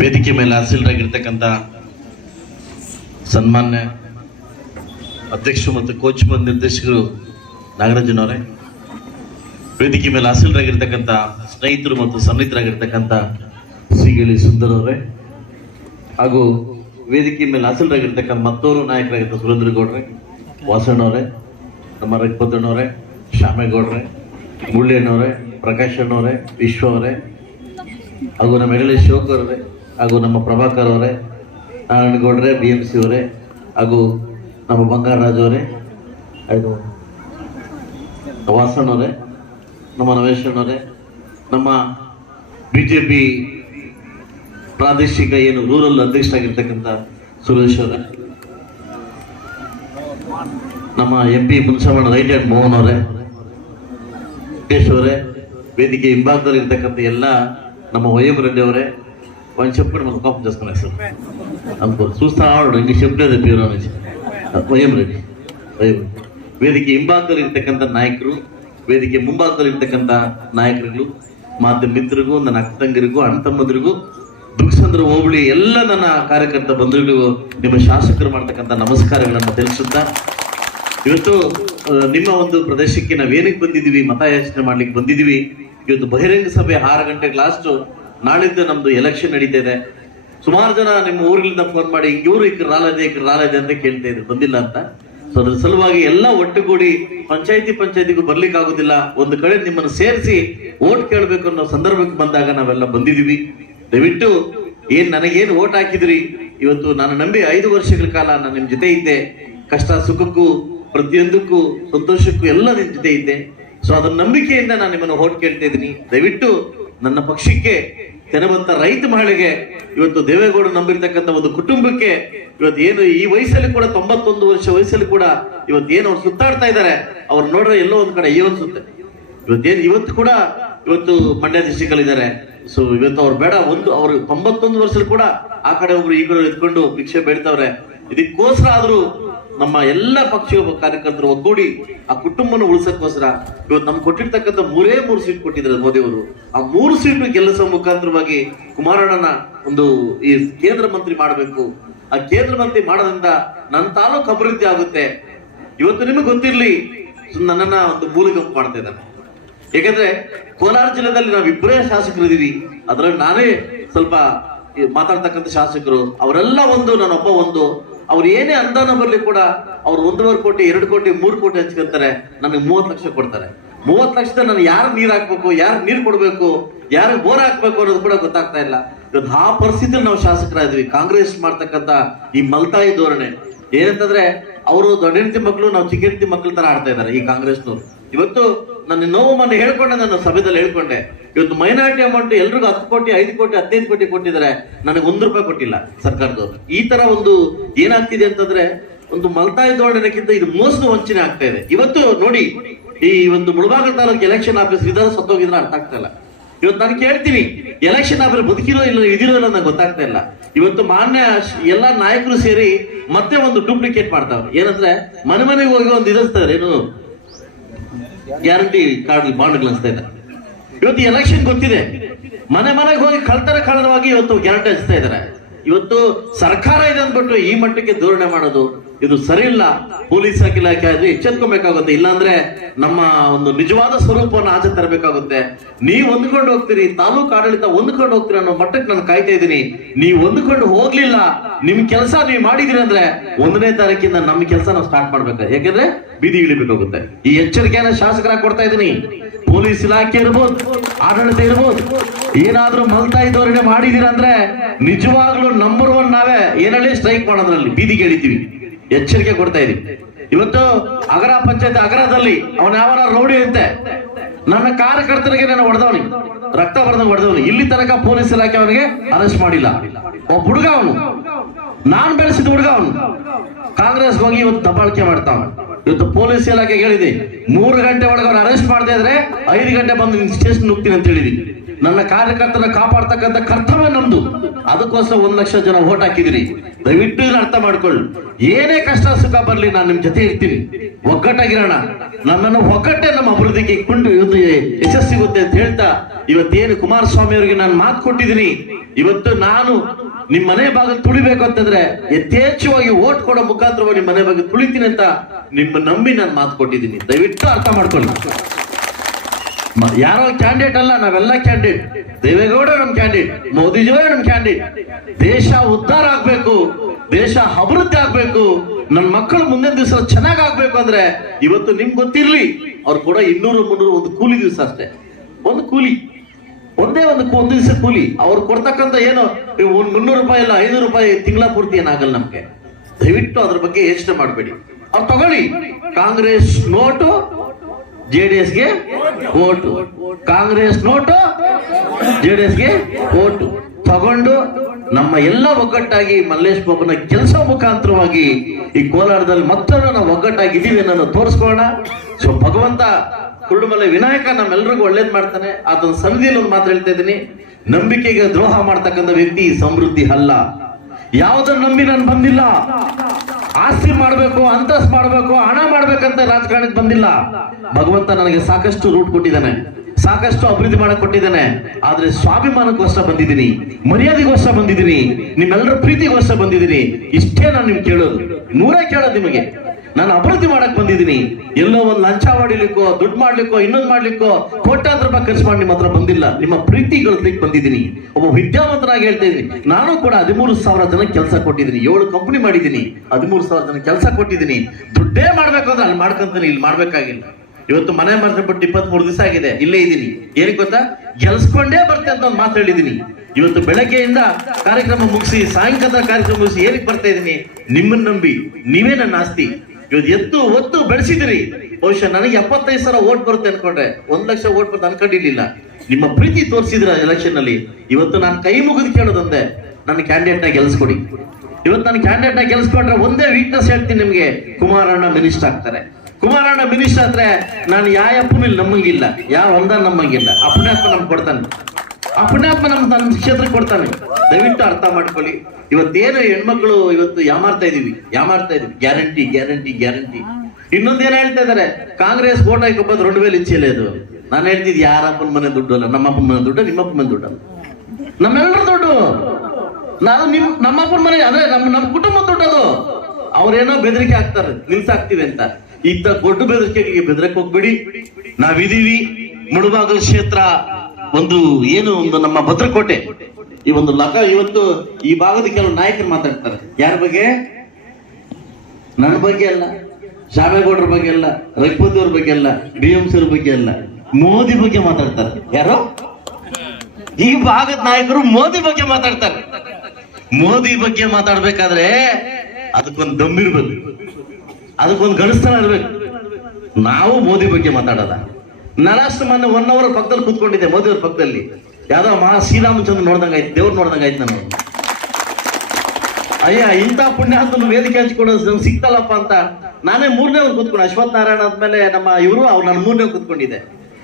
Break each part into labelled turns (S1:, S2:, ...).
S1: ವೇದಿಕೆ ಮೇಲೆ ಹಾಸಿಲರಾಗಿರ್ತಕ್ಕಂಥ ಸನ್ಮಾನ್ಯ ಅಧ್ಯಕ್ಷರು ಮತ್ತು ಕೋಚ್ ಮತ್ತು ನಿರ್ದೇಶಕರು ನಾಗರಾಜನವರೇ, ವೇದಿಕೆ ಮೇಲೆ ಹಾಸಿಲರಾಗಿರ್ತಕ್ಕಂಥ ಸ್ನೇಹಿತರು ಮತ್ತು ಸನ್ನಿಹಿತರಾಗಿರ್ತಕ್ಕಂಥ ಸಿಗಲಿ ಸುಂದರವರೇ, ಹಾಗೂ ವೇದಿಕೆ ಮೇಲೆ ಹಾಸಿಲರಾಗಿರ್ತಕ್ಕಂಥ ಮತ್ತೋರು ನಾಯಕರಾಗಿರ್ತ ಸುರೇಂದ್ರ ಗೌಡ್ರೆ ವಾಸಣ್ಣವರೇ, ನಮ್ಮ ರಘುಪತಣ್ಣವರೇ ಶ್ಯಾಮೇಗೌಡ್ರೆ ಮುಳ್ಳಿಯಣ್ಣವರೇ ಪ್ರಕಾಶ್ ಅಣ್ಣವರೇ ವಿಶ್ವ ಅವರೇ ಹಾಗೂ ನಮ್ಮ ಎಳಲೆ ಶಿವಕ್ ಅವರೇ ಹಾಗೂ ನಮ್ಮ ಪ್ರಭಾಕರ್ ಅವರೇ, ನಾರಾಯಣಗೌಡ್ರೆ ಬಿ ಎಂ ಸಿ ಅವರೇ ಹಾಗೂ ನಮ್ಮ ಬಂಗಾರರಾಜ್ ಅವರೇ, ಹಾಗೂ ವಾಸಣ್ಣವರೇ ನಮ್ಮ ನವೇಶ್ ಅಣ್ಣವರೇ ನಮ್ಮ ಬಿ ಜೆ ಪಿ ಪ್ರಾದೇಶಿಕ ಏನು ರೂರಲ್ ಅಧ್ಯಕ್ಷರಾಗಿರ್ತಕ್ಕಂಥ ಸುರೇಶ್ ಅವರೇ, ನಮ್ಮ M P Munsavanna right hand Mohan ಅವರೇ ಅವರೇ, ವೇದಿಕೆ ಹಿಂಭಾಗದಲ್ಲಿ ಇರ್ತಕ್ಕಂಥ ಎಲ್ಲ ನಮ್ಮ ವೈಎಂ ರೆಡ್ಡಿ ಅವರೇ ಒಂದು చెప్పుడు మన కోపం చేసుకున్నాయి సార్ అనుకో చూస్తా ఆవిడ ఇంక చెప్పలేదు పేరు అనేసి ವೈಎಂ ರೆಡ್ಡಿ ವೈಎಂ ವೇದಿಕೆ ಹಿಂಭಾಗದಲ್ಲಿ ಇರ್ತಕ್ಕಂಥ ನಾಯಕರು ವೇದಿಕೆ ಮುಂಭಾಗದಲ್ಲಿ ಇರ್ತಕ್ಕಂಥ ನಾಯಕರುಗಳು ಮಾಧ್ಯಮ ಮಿತ್ರರಿಗೂ ನನ್ನ ಅಕ್ಕ ತಂಗಿರಿಗೂ ಅಣ್ಣ ತಮ್ಮಂದಿರಿಗೂ ದುರ್ಗಸಂದ್ರ ಹೋಬಳಿ ಎಲ್ಲ ನನ್ನ ಕಾರ್ಯಕರ್ತ ಬಂಧುಗಳಿಗೂ ನಿಮ್ಮ ಶಾಸಕರು ಮಾಡ್ತಕ್ಕಂಥ ನಮಸ್ಕಾರಗಳನ್ನು ತಿಳಿಸುತ್ತಾ ಇವತ್ತು ಆ, ನಿಮ್ಮ ಒಂದು ಪ್ರದೇಶಕ್ಕೆ ನಾವೇನಕ್ಕೆ ಬಂದಿದ್ದೀವಿ ಮತಯಾಚನೆ ಮಾಡ್ಲಿಕ್ಕೆ ಬಂದಿದ್ದೀವಿ ಇವತ್ತು ಬಹಿರಂಗ ಸಭೆ ಆರು ಗಂಟೆಗೆ ಲಾಸ್ಟ್ ನಾಳಿದ್ದು ನಮ್ದು ಎಲೆಕ್ಷನ್ ನಡೀತಿದೆ ಸುಮಾರು ಜನ ನಿಮ್ಮ ಊರಿನಿಂದ ಫೋನ್ ಮಾಡಿ, ಇವರು ಇಕ್ರ ರಾಲದೆ ಇಕ್ರ ರಾಲದೆ ಅಂತ ಕೇಳ್ತಾ ಇದ್ರು. ಬಂದಿಲ್ಲ ಅಂತ. ಸೊ ಅದ್ರ ಸಲುವಾಗಿ ಎಲ್ಲ ಒಟ್ಟುಗೂಡಿ ಪಂಚಾಯತಿ ಪಂಚಾಯತಿಗೂ ಬರ್ಲಿಕ್ಕೆ ಆಗುದಿಲ್ಲ ಒಂದು ಕಡೆ ನಿಮ್ಮನ್ನು ಸೇರಿಸಿ ಓಟ್ ಕೇಳಬೇಕು ಅನ್ನೋ ಸಂದರ್ಭಕ್ಕೆ ಬಂದಾಗ ನಾವೆಲ್ಲ ಬಂದಿದೀವಿ ದಯವಿಟ್ಟು ಏನ್ ನನಗೇನು ಓಟ್ ಹಾಕಿದ್ರಿ? ಇವತ್ತು ನಾನು ನಂಬಿ ಐದು ವರ್ಷಗಳ ಕಾಲ ನಾನು ನಿಮ್ ಜೊತೆ ಇದ್ದೆ. ಕಷ್ಟ ಸುಖಕ್ಕೂ, ಪ್ರತಿಯೊಂದಕ್ಕೂ, ಸಂತೋಷಕ್ಕೂ ಎಲ್ಲ ನಿಮ್ ಜೊತೆ ಇದ್ದೆ. ಸೊ ಅದನ್ನ ನಂಬಿಕೆಯಿಂದ ನಾನು ನಿಮ್ಮನ್ನು ಹೋಟ್ ಕೇಳ್ತಾ ಇದ್ದೀನಿ. ದಯವಿಟ್ಟು ನನ್ನ ಪಕ್ಷಕ್ಕೆ ತೆನಬಂತ ರೈತ ಮಹಿಳೆಗೆ ಇವತ್ತು ದೇವೇಗೌಡ ನಂಬಿರ್ತಕ್ಕಂಥ ಒಂದು ಕುಟುಂಬಕ್ಕೆ ಇವತ್ತು ಏನು ಈ ವಯಸ್ಸಲ್ಲಿ ಕೂಡ ತೊಂಬತ್ತೊಂದು ವರ್ಷ ವಯಸ್ಸಲ್ಲಿ ಕೂಡ ಇವತ್ತು ಏನು ಅವ್ರು ಸುತ್ತಾಡ್ತಾ ಇದ್ದಾರೆ, ಅವ್ರು ನೋಡ್ರೆ ಎಲ್ಲೋ ಒಂದ್ ಕಡೆ ಅಯ್ಯೋ ಅನ್ಸುತ್ತೆ ಇವತ್ತೇನು ಇವತ್ತು ಕೂಡ ಇವತ್ತು ಮಂಡ್ಯ ಡಿಸ್ಟಿಕ್ ಅಲ್ಲಿ ಇದ್ದಾರೆ ಸೊ ಇವತ್ತು ಅವ್ರು ಬೇಡ, ಒಂದು ಅವ್ರು ತೊಂಬತ್ತೊಂದು ವರ್ಷದಲ್ಲಿ ಕೂಡ ಆ ಕಡೆ ಒಬ್ರು ಈ ಕಡೆ ಎತ್ಕೊಂಡು ಭಿಕ್ಷೆ ಬೇಡ್ತಾವ್ರೆ. ಇದಕ್ಕೋಸ್ಕರ ಆದ್ರೂ ನಮ್ಮ ಎಲ್ಲ ಪಕ್ಷ ಕಾರ್ಯಕರ್ತರು ಒಗ್ಗೂಡಿ ಆ ಕುಟುಂಬನ ಉಳಿಸಕ್ಕೋಸ್ಕರ ಇವತ್ತು ನಮ್ಗೆ ಕೊಟ್ಟಿರ್ತಕ್ಕಂಥ ಮೂರೇ ಮೂರು ಸೀಟ್ ಕೊಟ್ಟಿದ್ದಾರೆ ಮೋದಿ ಅವರು. ಆ ಮೂರು ಸೀಟು ಗೆಲ್ಲಸ ಮುಖಾಂತರವಾಗಿ ಕುಮಾರಣ್ಣನ ಒಂದು ಈ ಕೇಂದ್ರ ಮಂತ್ರಿ ಮಾಡಬೇಕು. ಆ ಕೇಂದ್ರ ಮಂತ್ರಿ ಮಾಡೋದ್ರಿಂದ ನನ್ನ ತಾಲೂಕು ಅಭಿವೃದ್ಧಿ ಆಗುತ್ತೆ. ಇವತ್ತು ನಿಮಗೆ ಗೊತ್ತಿರ್ಲಿ ನನ್ನನ್ನ ಒಂದು ಮೂಲಿಗಂಪು ಮಾಡ್ತಾ ಇದ್ದಾನೆ ಯಾಕಂದ್ರೆ ಕೋಲಾರ ಜಿಲ್ಲೆದಲ್ಲಿ ನಾವು ಇಬ್ಬರೇ ಶಾಸಕರು ಇದೀವಿ ಅದ್ರಲ್ಲಿ ನಾನೇ ಸ್ವಲ್ಪ ಮಾತಾಡ್ತಕ್ಕಂಥ ಶಾಸಕರು. ಅವರೆಲ್ಲ ಒಂದು, ನಾನೊಬ್ಬ ಒಂದು. ಅವ್ರು ಏನೇ ಅನುದಾನ ಬರಲಿ ಕೂಡ ಅವ್ರು ಒಂದೂವರೆ ಕೋಟಿ, ಎರಡು ಕೋಟಿ, ಮೂರು ಕೋಟಿ ಹಂಚ್ಕೊತಾರೆ ನನಗೆ ಮೂವತ್ತು ಲಕ್ಷ ಕೊಡ್ತಾರೆ. ಮೂವತ್ತು ಲಕ್ಷದ ನಾನು ಯಾರು ನೀರು ಹಾಕ್ಬೇಕು, ಯಾರು ನೀರು ಕೊಡಬೇಕು ಯಾರು ಬೋರ್ ಹಾಕ್ಬೇಕು ಅನ್ನೋದು ಕೂಡ ಗೊತ್ತಾಗ್ತಾ ಇಲ್ಲ. ಇವತ್ತು ಆ ಪರಿಸ್ಥಿತಿ ನಾವು ಶಾಸಕರಾದ್ವಿ ಕಾಂಗ್ರೆಸ್ ಮಾಡ್ತಕ್ಕಂತ ಈ ಮಲ್ತಾಯಿ ಧೋರಣೆ. ಏನಂತಂದ್ರೆ, ಅವರು ದೊಡ್ಡ ಮಕ್ಕಳು ನಾವು ಚಿಕ್ಕ ಹೆಂಡತಿ ಮಕ್ಕಳ ತರ ಆಡ್ತಾ ಇದ್ದಾರೆ ಈ ಕಾಂಗ್ರೆಸ್ನವರು. ಇವತ್ತು ನನ್ನ ನೋವನ್ನು ಹೇಳ್ಕೊಂಡೆ ನಾನು ಸಭೆದಲ್ಲಿ ಹೇಳ್ಕೊಂಡೆ. ಇವತ್ತು ಮೈನಾರಿಟಿ ಅಮೌಂಟ್ ಎಲ್ರಿಗೂ ಹತ್ತು ಕೋಟಿ, ಐದು ಕೋಟಿ, ಹದಿನೈದು ಕೋಟಿ ಕೊಟ್ಟಿದ್ದಾರೆ. ನನಗೆ ಒಂದು ರೂಪಾಯಿ ಕೊಟ್ಟಿಲ್ಲ ಸರ್ಕಾರದವರು ಈ ತರ ಒಂದು ಏನಾಗ್ತಿದೆ ಅಂತಂದ್ರೆ, ಒಂದು ಮಲ್ತಾಯಿ ಧೋರಣೆಕ್ಕಿಂತ ಇದು ಮೋಸದ ವಂಚನೆ ಆಗ್ತಾ ಇದೆ. ಇವತ್ತು ನೋಡಿ, ಈ ಒಂದು ಮುಳಬಾಗ ತಾಲೂಕು ಎಲೆಕ್ಷನ್ ಆಫೀಸ್ ಇದಾರ ಸತ್ತೋಗಿದ್ರೆ ಅರ್ಥ ಆಗ್ತಾ ಇಲ್ಲ. ಇವತ್ತು ನಾನು ಕೇಳ್ತೀನಿ ಎಲೆಕ್ಷನ್ ಆಫೀಸ್ ಬದುಕಿರೋ ಇಲ್ಲ, ಇದಿರೋ ಇಲ್ಲ ನಂಗೆ ಗೊತ್ತಾಗ್ತಾ ಇಲ್ಲ. ಇವತ್ತು ಮಾನ್ಯ ಎಲ್ಲ ನಾಯಕರು ಸೇರಿ ಮತ್ತೆ ಒಂದು ಡೂಪ್ಲಿಕೇಟ್ ಮಾಡ್ತಾವ್ರೆ. ಏನಂದ್ರೆ, ಮನೆ ಮನೆಗೆ ಹೋಗಿ ಒಂದು ಇದಿಸ್ತಾರೆ ಏನು? ಗ್ಯಾರಂಟಿ ಕಾರ್ಡ್ ಬಾಂಡ್ಗಳು ಅನ್ಸ್ತಾ ಇದ್ದಾರೆ ಇವತ್ತು ಎಲೆಕ್ಷನ್ ಗೊತ್ತಿದೆ. ಮನೆ ಮನೆಗೆ ಹೋಗಿ ಕಳ್ತರ ಕಳರವಾಗಿ ಇವತ್ತು ಗ್ಯಾರಂಟಿ ಹಚ್ತಾ ಇದ್ದಾರೆ ಇವತ್ತು ಸರ್ಕಾರ ಇದೆ ಅಂದ್ಬಿಟ್ಟು ಈ ಮಟ್ಟಕ್ಕೆ ಧೋರಣೆ ಮಾಡೋದು ಇದು ಸರಿ ಇಲ್ಲ ಪೊಲೀಸ್ ಇಲಾಖೆ ಆದ್ರೆ ಎಚ್ಚೆತ್ಕೊಬೇಕಾಗುತ್ತೆ. ಇಲ್ಲಾಂದ್ರೆ ನಮ್ಮ ಒಂದು ನಿಜವಾದ ಸ್ವರೂಪವನ್ನು ಆಚೆ ತರಬೇಕಾಗುತ್ತೆ. ನೀವು ಹೊಂದ್ಕೊಂಡು ಹೋಗ್ತೀರಿ, ತಾಲೂಕು ಆಡಳಿತ ಹೊಂದ್ಕೊಂಡು ಹೋಗ್ತೀರಿ ಅನ್ನೋ ಮಟ್ಟಕ್ಕೆ ನಾನು ಕಾಯ್ತಾ ಇದ್ದೀನಿ. ನೀವು ಹೊಂದ್ಕೊಂಡು ಹೋಗ್ಲಿಲ್ಲ, ನಿಮ್ ಕೆಲಸ ನೀವು ಮಾಡಿದಿರಿ ಅಂದ್ರೆ ಒಂದನೇ ತಾರೀಕಿಂದ ನಮ್ಮ ಕೆಲಸ ನಾವು ಸ್ಟಾರ್ಟ್ ಮಾಡ್ಬೇಕು? ಯಾಕಂದ್ರೆ ಬೀದಿ ಇಳಿಬೇಕಾಗುತ್ತೆ. ಈ ಎಚ್ಚರಿಕೆಯನ್ನ ಶಾಸಕರಾಗಿ ಕೊಡ್ತಾ ಇದ್ದೀನಿ. ಪೊಲೀಸ್ ಇಲಾಖೆ ಇರ್ಬೋದು, ಆಡಳಿತ ಇರ್ಬೋದು, ಏನಾದ್ರೂ ಮಲ್ತಾ ಧೋರಣೆ ಮಾಡಿದೀರ ಅಂದ್ರೆ ನಿಜವಾಗ್ಲೂ ನಂಬರ್ ಒನ್ ನಾವೇ. ಏನಲ್ಲಿ ಸ್ಟ್ರೈಕ್ ಮಾಡೋದ್ರಲ್ಲಿ ಬೀದಿಗೆ ಎಳಿತೀವಿ. ಎಚ್ಚರಿಕೆ ಕೊಡ್ತಾ ಇದೀವಿ ಇವತ್ತು ಅಗರ ಪಂಚಾಯತ್ ಅಗರದಲ್ಲಿ ಅವನ ಯಾವ ರೌಡಿ ಅಂತೆ. ನನ್ನ ಕಾರ್ಯಕರ್ತರಿಗೆ ನಾನು ಹೊಡೆದವನಿ. ರಕ್ತ ಬರೆದ ಹೊಡೆದವನು. ಇಲ್ಲಿ ತನಕ ಪೊಲೀಸ್ ಇಲಾಖೆ ಅವನಿಗೆ ಅರೆಸ್ಟ್ ಮಾಡಿಲ್ಲ. ಒಬ್ಬ ಹುಡುಗ ಅವನು. ನಾನ್ ಬೆಳೆಸಿದ ಹುಡುಗ ಅವನು. ಕಾಂಗ್ರೆಸ್ ಹೋಗಿ ಇವತ್ತು ದಬ್ಬಾಳಿಕೆ ಮಾಡ್ತಾವ. ಇವತ್ತು ಪೊಲೀಸ್ ಇಲಾಖೆಗೆ ಹೇಳಿದೆ, ಮೂರು ಗಂಟೆ ಒಳಗೆ ಅವ್ರು ಅರೆಸ್ಟ್ ಮಾಡದೇ ಇದ್ರೆ ಐದು ಗಂಟೆ ಬಂದು ಸ್ಟೇಷನ್ ಹೋಗ್ತೀನಿ ಅಂತ ಹೇಳಿದೀನಿ ನನ್ನ ಕಾರ್ಯಕರ್ತನ ಕಾಪಾಡ್ತಕ್ಕಂಥ ಕರ್ತವ್ಯ ನಮ್ದು. ಅದಕ್ಕೋಸ್ಕರ ಒಂದ್ ಲಕ್ಷ ಜನ ಓಟ್ ಹಾಕಿದ್ರಿ. ದಯವಿಟ್ಟು ಅರ್ಥ ಮಾಡ್ಕೊಳ್ಳಿ. ಏನೇ ಕಷ್ಟ ಸುಖ ಬರಲಿ ನಾನು ನಿಮ್ ಜೊತೆ ಇರ್ತೀನಿ. ಒಗ್ಗಟ್ಟಾಗಿರೋಣ. ನನ್ನನ್ನು ಒಗ್ಗಟ್ಟೆ ನಮ್ಮ ಅಭಿವೃದ್ಧಿಗೆ ಕೊಂಡು ಯಶಸ್ಸು ಸಿಗುತ್ತೆ ಅಂತ ಹೇಳ್ತಾ ಇವತ್ತೇನು ಕುಮಾರಸ್ವಾಮಿ ಅವರಿಗೆ ನಾನು ಮಾತು ಕೊಟ್ಟಿದ್ದೀನಿ. ಇವತ್ತು ನಾನು ನಿಮ್ ಮನೆ ಭಾಗ ತುಳಿಬೇಕು ಅಂತಂದ್ರೆ ಯಥೇಚ್ಛವಾಗಿ ಓಟ್ ಕೊಡೋ ಮುಖಾಂತರವಾಗಿ ನಿಮ್ ಮನೆ ಭಾಗ ತುಳಿತೀನಿ ಅಂತ ನಿಮ್ಮ ನಂಬಿ ನಾನು ಮಾತು ಕೊಟ್ಟಿದ್ದೀನಿ. ದಯವಿಟ್ಟು ಅರ್ಥ ಮಾಡ್ಕೊಳ್ಳಿ. ಯಾರೋ ಕ್ಯಾಂಡಿಡೇಟ್ ಅಲ್ಲ, ನಾವೆಲ್ಲ ಕ್ಯಾಂಡಿಡೇಟ್ ದೇವೇಗೌಡ ನಮ್ ಕ್ಯಾಂಡಿಡೇಟ್ ಮೋದಿಜಿಯವರೇ ನಮ್ ಕ್ಯಾಂಡಿಡೇಟ್ ದೇಶ ಉದ್ಧಾರ ಆಗ್ಬೇಕು, ದೇಶ ಅಭಿವೃದ್ಧಿ ಆಗ್ಬೇಕು ನನ್ನ ಮಕ್ಕಳು ಮುಂದಿನ ದಿವಸ ಚೆನ್ನಾಗ್ ಆಗ್ಬೇಕು ಅಂದ್ರೆ ಇವತ್ತು ನಿಮ್ಗೆ ಗೊತ್ತಿರ್ಲಿ, ಅವ್ರು ಕೂಡ ಇನ್ನೂರು, ಮುನ್ನೂರು ಒಂದು ಕೂಲಿ ದಿವಸ ಅಷ್ಟೇ. ಒಂದು ಕೂಲಿ. ಒಂದೇ ಒಂದು ಒಂದು ದಿವಸ ಕೂಲಿ. ಅವ್ರು ಕೊಡ್ತಕ್ಕಂಥ ಏನು ಒಂದ್ ಮುನ್ನೂರು ರೂಪಾಯಿ ಇಲ್ಲ, ಐನೂರು ರೂಪಾಯಿ ತಿಂಗಳ ಪೂರ್ತಿ ಏನಾಗಲ್ಲ ನಮ್ಗೆ. ದಯವಿಟ್ಟು ಅದ್ರ ಬಗ್ಗೆ ಯೋಚನೆ ಮಾಡಬೇಡಿ. ಅವ್ರು ತಗೊಳ್ಳಿ. ಕಾಂಗ್ರೆಸ್ ನೋಟು ಜೆಡಿಎಸ್ಗೆ ಓಟು. ಕಾಂಗ್ರೆಸ್ ನೋಟು, ಜೆಡಿಎಸ್ಗೆ ಓಟು. ತಗೊಂಡು ನಮ್ಮ ಎಲ್ಲ ಒಗ್ಗಟ್ಟಾಗಿ ಮಲ್ಲೇಶ್ ಬಾಬುನ ಕೆಲಸ ಮುಖಾಂತರವಾಗಿ ಈ ಕೋಲಾರದಲ್ಲಿ ಮತ್ತೊಮ್ಮೆ ನಾವು ಒಗ್ಗಟ್ಟಾಗಿದ್ದೀವಿ ಅನ್ನೋದು ತೋರಿಸ್ಕೋಣ ಸೊ, ಭಗವಂತ ಕುರುಡುಮಲೆ ವಿನಾಯಕ ನಮ್ಮೆಲ್ಲರಿಗೂ ಒಳ್ಳೇದ್ ಮಾಡ್ತಾನೆ. ಅದೊಂದು ಸನ್ನಿಧಿಯಲ್ಲಿ ಒಂದು ಮಾತು ಹೇಳ್ತಾ ಇದ್ದೀನಿ. ನಂಬಿಕೆಗೆ ದ್ರೋಹ ಮಾಡ್ತಕ್ಕಂಥ ವ್ಯಕ್ತಿ ಸಮೃದ್ಧಿ ಅಲ್ಲ. ಯಾವುದನ್ನು ನಂಬಿ ನಾನು ಬಂದಿಲ್ಲ? ಆಸ್ತಿ ಮಾಡಬೇಕು ಅಂತಸ್ ಮಾಡಬೇಕು, ಹಣ ಮಾಡ್ಬೇಕಂತ ರಾಜಕಾರಣಕ್ಕೆ ಬಂದಿಲ್ಲ. ಭಗವಂತ ನನಗೆ ಸಾಕಷ್ಟು ರೂಟ್ ಕೊಟ್ಟಿದ್ದಾನೆ. ಸಾಕಷ್ಟು ಅಭಿವೃದ್ಧಿ ಮಾಡಕ್ ಕೊಟ್ಟಿದ್ದಾನೆ. ಆದ್ರೆ ಸ್ವಾಭಿಮಾನಕ್ಕೋಸ್ಕರ ಬಂದಿದ್ದೀನಿ. ಮರ್ಯಾದೆಗೋಸ್ಕರ ಬಂದಿದ್ದೀನಿ. ನಿಮ್ಮೆಲ್ಲರ ಪ್ರೀತಿಗೋಸ್ಕರ ಬಂದಿದ್ದೀನಿ. ಇಷ್ಟೇ ನಾನು ನಿಮ್ಗೆ ಕೇಳೋದು. ನೂರೇ ಕೇಳೋದು ನಿಮಗೆ. ನಾನು ಅಭಿವೃದ್ಧಿ ಮಾಡಕ್ ಬಂದಿದ್ದೀನಿ. ಎಲ್ಲೋ ಒಂದು ಲಂಚ ಹೊಡಿಲಿಕ್ಕೋ ದುಡ್ಡು ಮಾಡ್ಲಿಕ್ಕೋ, ಇನ್ನೊಂದು ಮಾಡ್ಲಿಕ್ಕೋ, ಕೋಟ್ಯಾಂತರ ರೂಪಾಯಿ ಖರ್ಚು ಮಾಡಿ ನಿಮ್ಮ ಹತ್ರ ಬಂದಿಲ್ಲ. ನಿಮ್ಮ ಪ್ರೀತಿ ಗಳಿಸ್ಲಿಕ್ಕೆ ಬಂದಿದ್ದೀನಿ. ಒಬ್ಬ ವಿದ್ಯಾವಂತನಾಗಿ ಹೇಳ್ತಾ ಇದ್ದೀನಿ. ನಾನು ಕೂಡ ಹದಿಮೂರು ಸಾವಿರ ಜನ ಕೆಲಸ ಕೊಟ್ಟಿದ್ದೀನಿ. ಏಳು ಕಂಪನಿ ಮಾಡಿದ್ದೀನಿ. ಹದಿಮೂರು ಸಾವಿರ ಜನ ಕೆಲಸ ಕೊಟ್ಟಿದ್ದೀನಿ. ದುಡ್ಡೇ ಮಾಡ್ಬೇಕು ಅಂದ್ರೆ ಅಲ್ಲಿ ಮಾಡ್ಕೊಂತೀನಿ, ಇಲ್ಲಿ ಮಾಡ್ಬೇಕಾಗಿಲ್ಲ. ಇವತ್ತು ಮನೆ ಬಿಟ್ಟು ಇಪ್ಪತ್ತ್ ಮೂರು ದಿವಸ ಆಗಿದೆ. ಇಲ್ಲೇ ಇದ್ದೀನಿ. ಏನಕ್ಕೆ ಗೊತ್ತಾ? ಗೆಲ್ಸ್ಕೊಂಡೇ ಬರ್ತೆ ಅಂತ ಒಂದು ಮಾತು ಹೇಳಿದ್ದೀನಿ. ಇವತ್ತು ಬೆಳಗ್ಗೆಯಿಂದ ಕಾರ್ಯಕ್ರಮ ಮುಗಿಸಿ, ಸಾಯಂಕಾಲ ಕಾರ್ಯಕ್ರಮ ಮುಗಿಸಿ ಏನಕ್ಕೆ ಬರ್ತಾ ಇದ್ದೀನಿ? ನಿಮ್ಮನ್ನ ನಂಬಿ. ನೀವೇ ನನ್ನ ಆಸ್ತಿ. ಇವತ್ತು ಎತ್ತು ಒತ್ತು ಬೆಳೆಸಿದಿರಿ. ಬಹುಶಃ ನನಗೆ ಎಪ್ಪತ್ತೈದು ಸಾವಿರ ಓಟ್ ಬರುತ್ತೆ ಅನ್ಕೊಂಡ್ರೆ, ಒಂದ್ ಲಕ್ಷ ಓಟ್ ಬರುತ್ತೆ ಅನ್ಕೊಂಡಿರ್ಲಿಲ್ಲ. ನಿಮ್ಮ ಪ್ರೀತಿ ತೋರಿಸಿದ್ರ ಎಲೆಕ್ಷನ್ ಅಲ್ಲಿ. ಇವತ್ತು ನಾನು ಕೈ ಮುಗಿದು ಕೇಳೋದಂದೆ, ನನ್ನ ಕ್ಯಾಂಡಿಡೇಟ್ನ ಗೆಲ್ಸ್ಕೊಡಿ. ಇವತ್ತು ನನ್ನ ಕ್ಯಾಂಡಿಡೇಟ್ನ ಗೆಲ್ಸ್ಕೊಂಡ್ರೆ ಒಂದೇ ವೀಕ್ನೆಸ್ ಹೇಳ್ತೀನಿ ನಿಮ್ಗೆ, ಕುಮಾರಣ್ಣ ಮಿನಿಸ್ಟರ್ ಆಗ್ತಾರೆ. ಕುಮಾರಣ್ಣ ಮಿನಿಸ್ಟರ್ ಆದ್ರೆ ನಾನು ಯಾವ ಅಪ್ಪನೂ ಇಲ್ಲಿ ನಮ್ಮಂಗಿಲ್ಲ ಯಾವ ಒಂದ ನಮ್ಮಂಗಿಲ್ಲ ಅಪುಣ್ಯಾತ್ಮ ನಮ್ಗೆ ಕೊಡ್ತಾನೆ. ಆ ನಮ್ಮ ನಮ್ಮ ಕ್ಷೇತ್ರ ಕೊಡ್ತಾನೆ. ದಯವಿಟ್ಟು ಅರ್ಥ ಮಾಡ್ಕೊಳ್ಳಿ. ಇವತ್ತೇನು ಹೆಣ್ಮಕ್ಳು ಇವತ್ತು ಯಾಮಾರ್ತಾ ಇದೀವಿ ಯಾಮಾರ್ತಾ ಇದೀವಿ ಗ್ಯಾರಂಟಿ ಗ್ಯಾರಂಟಿ ಗ್ಯಾರಂಟಿ. ಇನ್ನೊಂದೇನು ಹೇಳ್ತಾ ಇದಾರೆ ಕಾಂಗ್ರೆಸ್ ಓಟ್ ಹಾಕೋಬೋದು ರೊಂಡ್ ಮೇಲೆ ಇಚ್ಛೆ ಅದು ನಾನು ಹೇಳ್ತಿದ್ ಯಾರಪ್ಪನ ಮನೆ ದುಡ್ಡು ಅಲ್ಲ, ನಮ್ಮಪ್ಪನ ಮನೆ ದುಡ್ಡು, ನಿಮ್ಮಪ್ಪನ ಮನೆ ದುಡ್ಡು ನಮ್ಮೆಲ್ಲರ ದುಡ್ಡು. ನಾನು ನಿಮ್, ನಮ್ಮಪ್ಪನ ಮನೆ, ಅಂದ್ರೆ ನಮ್ಮ ನಮ್ಮ ಕುಟುಂಬದ ದುಡ್ಡು ಅದು. ಅವ್ರೇನೋ ಬೆದರಿಕೆ ಹಾಕ್ತಾರೆ, ನಿಲ್ಸಾಕ್ತಿವಿ ಅಂತ. ಇಂಥ ದೊಡ್ಡ ಬೆದರಿಕೆಗೆ ಬೆದರಕ್ಕೆ ಹೋಗ್ಬಿಡಿ. ನಾವಿದೀವಿ ಮುಳುಬಾಗಲ್ ಕ್ಷೇತ್ರ. ಒಂದು ಏನು ಒಂದು ನಮ್ಮ ಭದ್ರಕೋಟೆ. ಈ ಒಂದು ಲಕ ಇವತ್ತು ಈ ಭಾಗದ ಕೆಲವು ನಾಯಕರು ಮಾತಾಡ್ತಾರೆ. ಯಾರ ಬಗ್ಗೆ? ನನ್ನ ಬಗ್ಗೆ ಅಲ್ಲ. ಶಾಮೇಗೌಡರ ಬಗ್ಗೆ ಅಲ್ಲ. ರಘುಪತಿ ಅವ್ರ ಬಗ್ಗೆ ಅಲ್ಲ. ಡಿ ಎಂ ಸಿ ಬಗ್ಗೆ ಅಲ್ಲ. ಮೋದಿ ಬಗ್ಗೆ ಮಾತಾಡ್ತಾರೆ. ಯಾರು? ಈ ಭಾಗದ ನಾಯಕರು ಮೋದಿ ಬಗ್ಗೆ ಮಾತಾಡ್ತಾರೆ. ಮೋದಿ ಬಗ್ಗೆ ಮಾತಾಡ್ಬೇಕಾದ್ರೆ ಅದಕ್ಕೊಂದು ದಮ್ಮಿರ್ಬೇಕು ಅದಕ್ಕೊಂದು ಗಡಿಸ್ತನ ಇರ್ಬೇಕು. ನಾವು ಮೋದಿ ಬಗ್ಗೆ ಮಾತಾಡೋದ? ನಾನಷ್ಟು ಮೊನ್ನೆ ಒನ್ ಅವರ್ ಪಕ್ಕದಲ್ಲಿ ಕೂತ್ಕೊಂಡಿದ್ದೆ, ಮೋದಿಯವ್ರ ಪಕ್ಕದಲ್ಲಿ. ಯಾವ್ದೋ ಮಹಾ ಶ್ರೀರಾಮಚಂದ್ರ ನೋಡ್ದಂಗೆ ಆಯ್ತು, ದೇವ್ರು ನೋಡ್ದಂಗೆ ಆಯ್ತು ನಾನು ಅಯ್ಯ, ಇಂಥ ಪುಣ್ಯಾತ್ಮನ ವೇದಿಕೆ ಹಂಚ್ಕೊಡೋದು ಸಿಗ್ತಲ್ಲಪ್ಪ ಅಂತ. ನಾನೇ ಮೂರನೇ ಅವ್ರು ಕೂತ್ಕೊಂಡು ಅಶ್ವಥ್ ನಾರಾಯಣ ಆದ್ಮೇಲೆ ನಮ್ಮ ಇವರು, ಅವ್ರು ನಾನು ಮೂರನೇ ಕೂತ್ಕೊಂಡಿದ್ದೆ.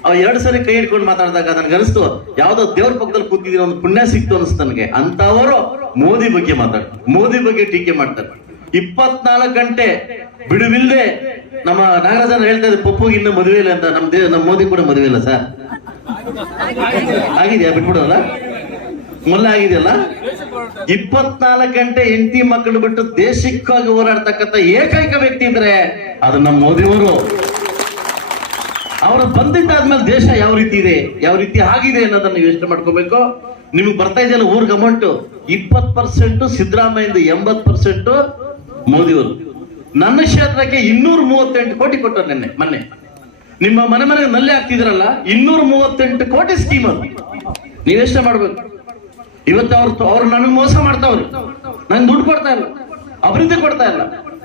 S1: ಅವ್ ಎರಡು ಸರಿ ಕೈ ಹಿಡ್ಕೊಂಡು ಮಾತಾಡಿದಾಗ ನನ್ಗೆ ಅನಿಸ್ತು, ಯಾವ್ದೋ ದೇವ್ರ ಪಕ್ಕದಲ್ಲಿ ಕೂತಿದ್ದೀರ, ಒಂದು ಪುಣ್ಯ ಸಿಕ್ತು ಅನಿಸ್ತು ನನಗೆ. ಅಂತವರು ಮೋದಿ ಬಗ್ಗೆ ಮಾತಾಡ್ತಾರೆ, ಮೋದಿ ಬಗ್ಗೆ ಟೀಕೆ ಮಾಡ್ತಾರೆ. ಇಪ್ಪತ್ನಾಲ್ಕು ಗಂಟೆ ಬಿಡುವಿಲ್ಲದೆ ನಮ್ಮ ನಾಗರಾಜನ ಹೇಳ್ತಾ ಇದ್ದಾರೆ, ಪಪ್ಪು ಇನ್ನೂ ಮದುವೆ ಇಲ್ಲ ಅಂತ. ನಮ್ಮ ದೇ ನಮ್ಮ ಮೋದಿ ಕೂಡ ಮದುವೆ ಇಲ್ಲ ಸರ್. ಆಗಿದೆಯಾ? ಬಿಟ್ಬಿಡೋಲ್ಲ? ಮೊನ್ನೆ ಆಗಿದೆಯಲ್ಲ? ಇಪ್ಪತ್ನಾಲ್ಕು ಗಂಟೆ ಹೆಂಡತಿ ಮಕ್ಕಳು ಬಿಟ್ಟು ದೇಶಕ್ಕಾಗಿ ಹೋರಾಡ್ತಕ್ಕಂಥ ಏಕೈಕ ವ್ಯಕ್ತಿ ಅಂದ್ರೆ ಅದು ನಮ್ಮ ಮೋದಿಯವರು. ಅವರು ಬಂದಿದ್ದಾದ್ಮೇಲೆ ದೇಶ ಯಾವ ರೀತಿ ಇದೆ, ಯಾವ ರೀತಿ ಆಗಿದೆ ಅನ್ನೋದನ್ನ ಯೋಚನೆ ಮಾಡ್ಕೋಬೇಕು. ನಿಮ್ಗೆ ಬರ್ತಾ ಇದೆಯಲ್ಲ ಊರ್ಗೆ ಅಮೌಂಟ್ ಇಪ್ಪತ್ ಪರ್ಸೆಂಟ್ ಸಿದ್ದರಾಮಯ್ಯ ಎಂಬತ್ ಪರ್ಸೆಂಟ್ ಮೋದಿಯವರು. ನನ್ನ ಕ್ಷೇತ್ರಕ್ಕೆ ಇನ್ನೂರ ಮೂವತ್ತೆಂಟು ಕೋಟಿ ಕೊಟ್ಟರು ನಿನ್ನೆ, ಮೊನ್ನೆ. ನಿಮ್ಮ ಮನೆ ಮನೆಗೆ ನಲ್ಲಿ ಹಾಕ್ತಿದ್ರಲ್ಲ ಇನ್ನೂರ ಮೂವತ್ತೆಂಟು ಕೋಟಿ ಸ್ಕೀಮ್ ಅದು. ನೀವೆಷ್ಟೇ ಮಾಡ್ಬೇಕು. ಇವತ್ತು ಅವ್ರ ಅವ್ರು ನನಗೆ ಮೋಸ ಮಾಡ್ತಾವ್ರು. ನಂಗೆ ದುಡ್ಡು ಕೊಡ್ತಾ ಇಲ್ಲ. ಅಭಿವೃದ್ಧಿ ಕೊಡ್ತಾ ಇಲ್ಲ.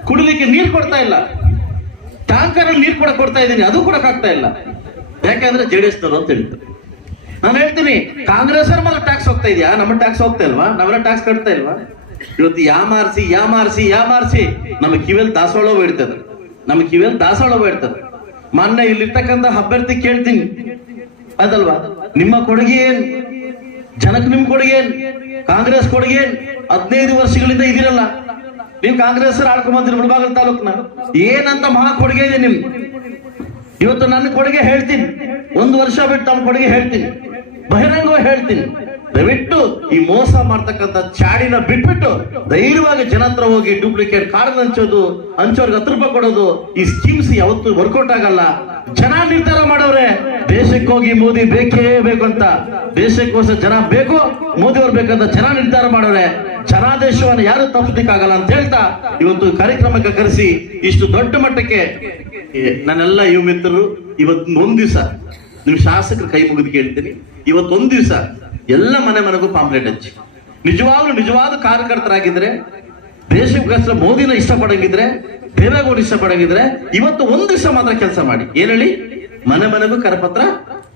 S1: ಕುಡಿಲಿಕ್ಕೆ ನೀರು ಕೊಡ್ತಾ ಇಲ್ಲ. ಟ್ಯಾಂಕರ್ ಅಲ್ಲಿ ನೀರು ಕೂಡ ಕೊಡ್ತಾ ಇದ್ದೀನಿ, ಅದು ಕೂಡ ಆಗ್ತಾ ಇಲ್ಲ. ಯಾಕಂದ್ರೆ ಜೆ ಡಿ ಎಸ್ ಅಂತ ಹೇಳ್ತಾರೆ ನಾನು ಹೇಳ್ತೀನಿ ಕಾಂಗ್ರೆಸ್ ಅವ್ರ ಮೇಲೆ ಟ್ಯಾಕ್ಸ್ ಹೋಗ್ತಾ ಇದೆಯಾ? ನಮ್ಮ ಟ್ಯಾಕ್ಸ್ ಹೋಗ್ತಾ ಇಲ್ವಾ? ನಾವೆಲ್ಲ ಟ್ಯಾಕ್ಸ್ ಕಟ್ತಾ ಇಲ್ವಾ? ಇವತ್ತು ಯಾಮಾರ್ಸಿ ಯಾಮಾರ್ಸಿ ಯಾಮಾರ್ಸಿ ನಮ್ಮ ಕಿವಿಯಲ್ಲಿ ದಾಸವಾಳ ಬೇಡ್ತದೆ ನಮ್ಮ ಕಿವಿಯಲ್ಲಿ ದಾಸವಾಳ ಬೇಡ್ತದೆ ಮೊನ್ನೆ ಇಲ್ಲಿರ್ತಕ್ಕಂಥ ಅಭ್ಯರ್ಥಿ ಕೇಳ್ತೀನಿ. ಅದಲ್ವಾ? ನಿಮ್ಮ ಕೊಡುಗೆ ಏನ್? ಜನಕ್ಕೆ ನಿಮ್ ಕೊಡುಗೆ ಏನ್? ಕಾಂಗ್ರೆಸ್ ಕೊಡುಗೆ ಏನ್? ಹದಿನೈದು ವರ್ಷಗಳಿಂದ ಇದಿರಲ್ಲ. ನೀವು ಕಾಂಗ್ರೆಸ್ ಆಡ್ಕೊಂಡ್ ಬಂದಿರಿ ಮುಳಬಾಗಲ್ ತಾಲೂಕ್ನ. ಏನಂತ ಮಹಾ ಕೊಡುಗೆ ಇದೆ ನಿಮ್ ಇವತ್ತು ನನ್ನ ಕೊಡುಗೆ ಹೇಳ್ತೀನಿ. ಒಂದು ವರ್ಷ ಬಿಟ್ಟು ತಮ್ಮ ಕೊಡುಗೆ ಹೇಳ್ತೀನಿ. ಬಹಿರಂಗವಾಗಿ ಹೇಳ್ತೀನಿ. ದಯವಿಟ್ಟು ಈ ಮೋಸ ಮಾಡ್ತಕ್ಕಂಥ ಚಾಡಿನ ಬಿಟ್ಬಿಟ್ಟು ಧೈರ್ಯವಾಗಿ ಜನ ಹತ್ರ ಹೋಗಿ ಡೂಪ್ಲಿಕೇಟ್ ಕಾರ್ಡ್ ಹಂಚೋದು, ಹಂಚೋರ್ಗೆ ಹತ್ತು ರೂಪಾಯಿ ಕೊಡೋದು, ಈ ಸ್ಕೀಮ್ಸ್ ಯಾವತ್ತೂ ವರ್ಕೌಟ್ ಆಗಲ್ಲ. ಜನ ನಿರ್ಧಾರ ಮಾಡೋರೆ. ದೇಶಕ್ಕೆ ಹೋಗಿ ಮೋದಿ ಬೇಕೇ ಬೇಕು ಅಂತ. ದೇಶಕ್ಕೋಸ್ಕರ ಜನ ಬೇಕು, ಮೋದಿ ಅವ್ರು ಬೇಕಂತ ಜನ ನಿರ್ಧಾರ ಮಾಡವ್ರೆ ಜನಾದೇಶವನ್ನು ಯಾರು ತಪ್ಪಿಸಲಿಕ್ಕಾಗಲ್ಲ ಅಂತ ಹೇಳ್ತಾ ಇವತ್ತು ಕಾರ್ಯಕ್ರಮಕ್ಕೆ ಕರೆಸಿ ಇಷ್ಟು ದೊಡ್ಡ ಮಟ್ಟಕ್ಕೆ ನನ್ನೆಲ್ಲ ಯುವ ಮಿತ್ರರು, ಇವತ್ತು ಒಂದ್ ದಿವಸ, ನಿಮ್ ಶಾಸಕರ ಕೈ ಮುಗಿದು ಕೇಳ್ತೀನಿ. ಇವತ್ತೊಂದ್ ದಿವಸ ಎಲ್ಲ ಮನೆ ಮನೆಗೂ ಪಾಂಪ್ಲೆಟ್ ಹಚ್ಚಿ. ನಿಜವಾಗ್ಲೂ ನಿಜವಾದ ಕಾರ್ಯಕರ್ತರಾಗಿದ್ರೆ ದೇಶಕ್ಕೋಸ್ಕರ ಮೋದಿನ ಇಷ್ಟಪಡಂಗಿದ್ರೆ, ದೇವೇಗೌಡ ಇಷ್ಟಪಡಂಗಿದ್ರೆ ಇವತ್ತು ಒಂದು ದಿವಸ ಮಾತ್ರ ಕೆಲಸ ಮಾಡಿ. ಏನ್ ಹೇಳಿ? ಮನೆ ಮನೆಗೂ ಕರಪತ್ರ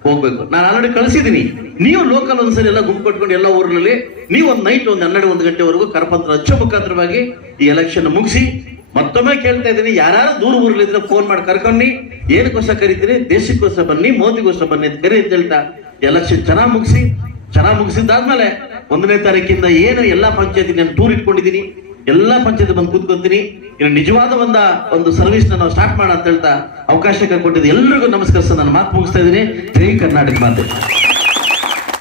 S1: ಹೋಗ್ಬೇಕು. ನಾನು ಆಲ್ರೆಡಿ ಕಳಿಸಿದೀನಿ. ನೀವು ಲೋಕಲ್ ಒಂದ್ಸರಿ ಎಲ್ಲ ಗುಂಪು ಕಟ್ಕೊಂಡು ಎಲ್ಲ ಊರಿನಲ್ಲಿ, ನೀವು ಒಂದು ನೈಟ್ ಒಂದು ಹನ್ನೆರಡು ಒಂದು ಗಂಟೆವರೆಗೂ ಕರಪತ್ರ ಹಚ್ಚೋ ಮುಖಾಂತರವಾಗಿ ಈ ಎಲೆಕ್ಷನ್ ಮುಗಿಸಿ, ಮತ್ತೊಮ್ಮೆ ಕೇಳ್ತಾ ಇದ್ದೀನಿ ಯಾರು ದೂರ ಊರಲ್ಲಿದ್ರೆ ಫೋನ್ ಮಾಡಿ ಕರ್ಕೊಂಡಿ, ಏನಕ್ಕೋಸ್ಕರ ಕರಿತೀರಿ? ದೇಶಕ್ಕೋಸ್ಕರ ಬನ್ನಿ, ಮೋದಿಗೋಸ್ಕರ ಬನ್ನಿ ಅಂತ ಕರಿ ಅಂತ ಹೇಳ್ತಾ ಎಲೆಕ್ಷನ್ ಚೆನ್ನಾಗಿ ಮುಗಿಸಿ ಚೆನ್ನಾಗಿ ಮುಗಿಸಿದ್ದಾದ್ಮೇಲೆ ಒಂದನೇ ತಾರೀಕಿಂದ ಏನು ಎಲ್ಲಾ ಪಂಚಾಯತಿ ನಾನು ಟೂರ್ ಇಟ್ಕೊಂಡಿದ್ದೀನಿ, ಎಲ್ಲಾ ಪಂಚಾಯತಿ ಬಂದು ಕೂತ್ಕೊಂತೀನಿ. ಇನ್ನು ನಿಜವಾದ ಒಂದ ಒಂದು ಸರ್ವಿಸ್ ನಾವು ಸ್ಟಾರ್ಟ್ ಮಾಡ ಅಂತ ಹೇಳ್ತಾ ಅವಕಾಶ ಕೊಟ್ಟಿದ್ದು ಎಲ್ರಿಗೂ ನಮಸ್ಕರಿಸ ನಾನು ಮಾತು ಮುಗಿಸ್ತಾ ಇದ್ದೀನಿ. ಜೈ ಕರ್ನಾಟಕ ಮಾತೆ.